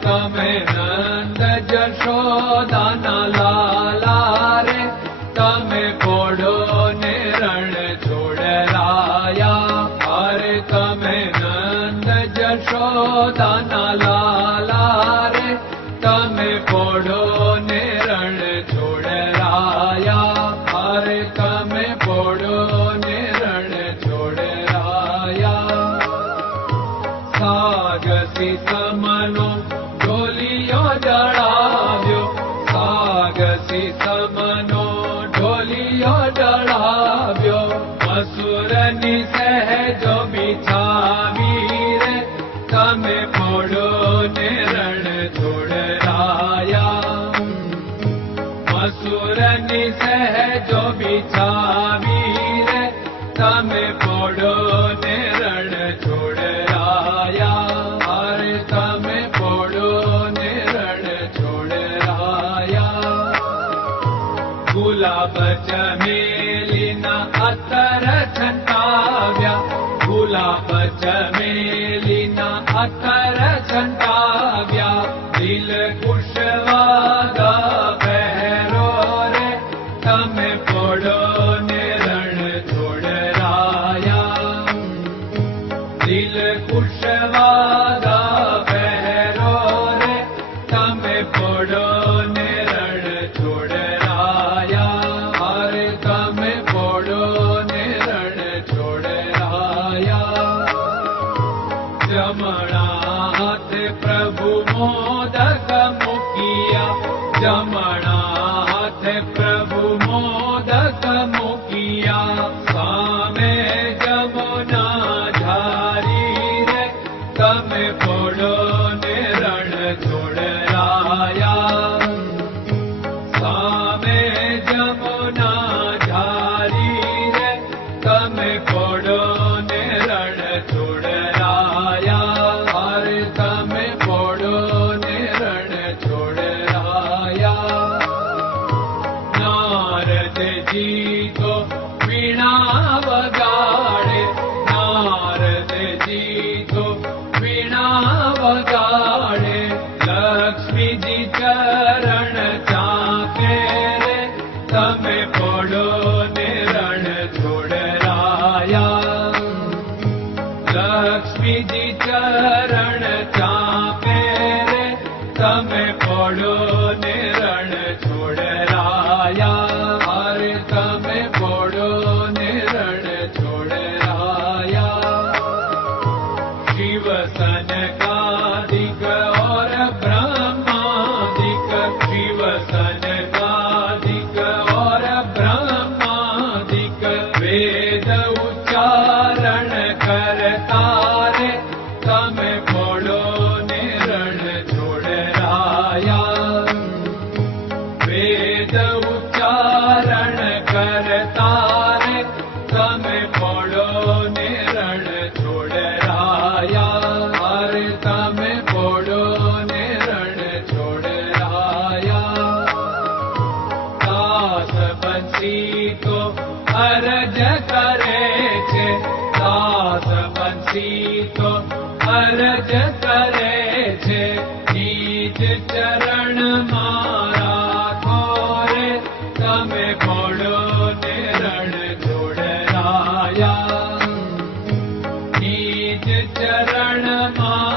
também não. चंद्रनि Sahajo बिछावीर तम पोड़ो ने रण छोड़ाया मसूरनि सहजो ने रण छोड़ाया गुलाब चम णाथ प्रभु मोदकमुखियामेनाडो निर की ब्रह्मादिक अरज करे छे दास बंसी तो अरज करे छे नीच चरण मारा खोरे तमे बोलो ने रण मा नीच चरण मारा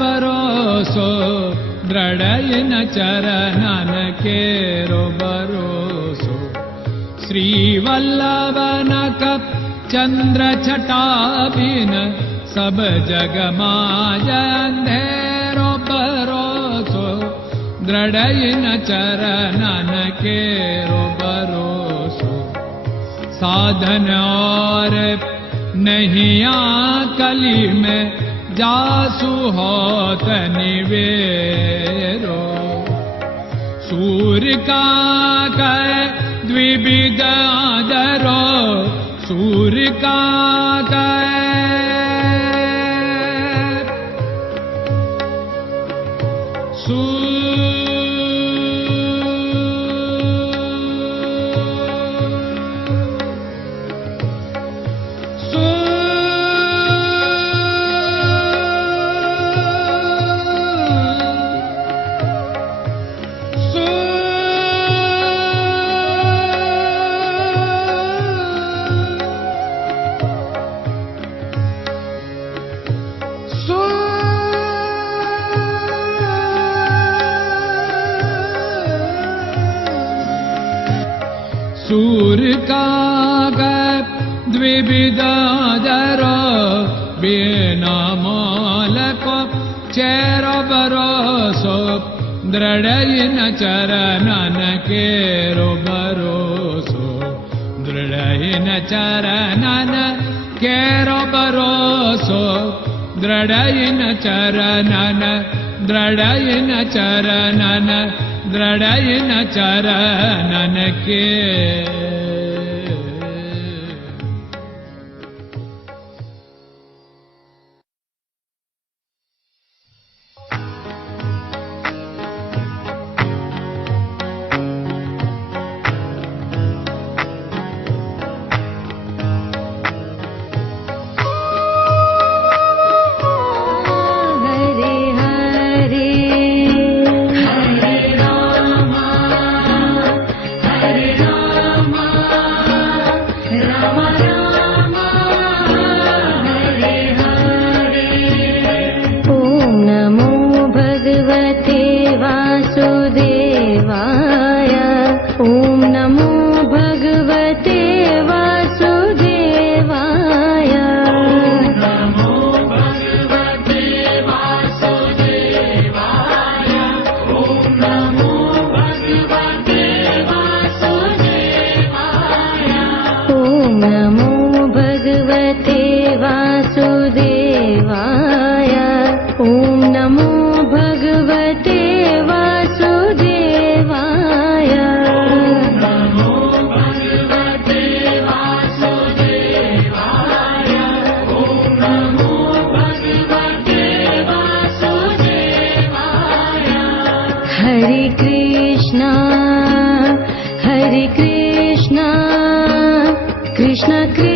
बरोसो दृढय चरणन चरन केरो भरोसो श्री वल्लभ चन्द्रटाबिन सब जगमाजेरो भरोसो दृढय न चरन केरो बरोसो साधन और नहीं आ कली में जासु होत निवेरो। सूर्यकाविदा दरो सूर्यका विदरो बोल को चेर बरोसो दृढयिन चरन केरो भरोसो। दृढयिन चरन केरो भरोसो। दृढयिन चरन दृढयन चरन द्रढयिन चरन के Krishna Krishna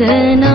cadena.